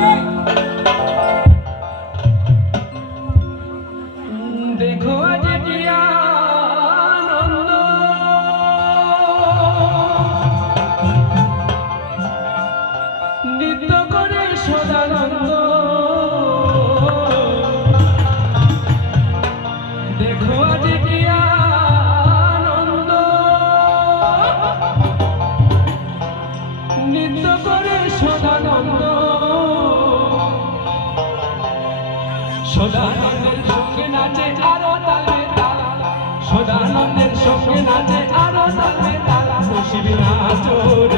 Ei! সদানন্দের সঙ্গে নাচে আরও তালে তালা সদানন্দের সঙ্গে নাচে আরও তালে তালা খুশির নাচরে।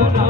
না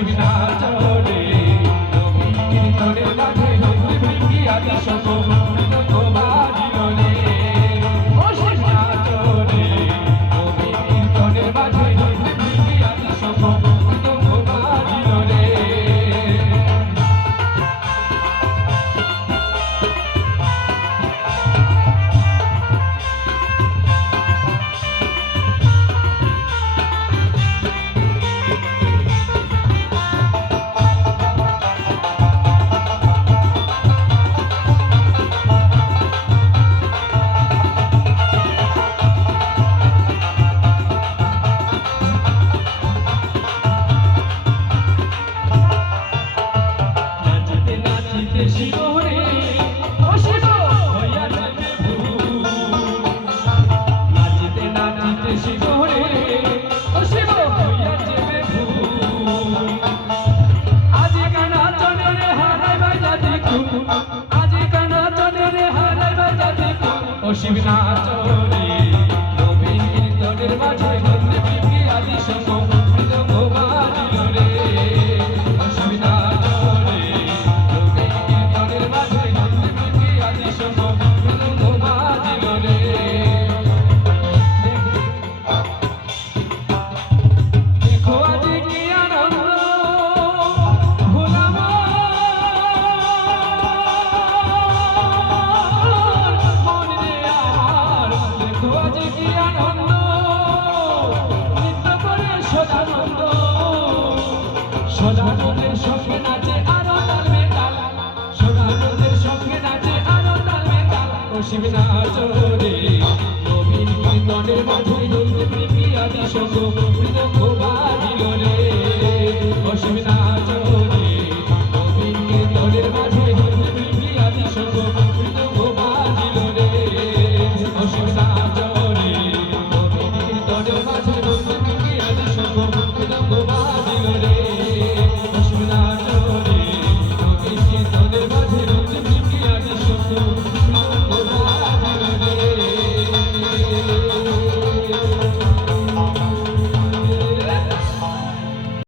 শিক্ষা বসিবি না সদানন্দ। সদানন্দের সঙ্গে নাচে আরও তাল মেটাল সদানন্দের সঙ্গে নাচে আরও তাল মেটাল শিবনাচরে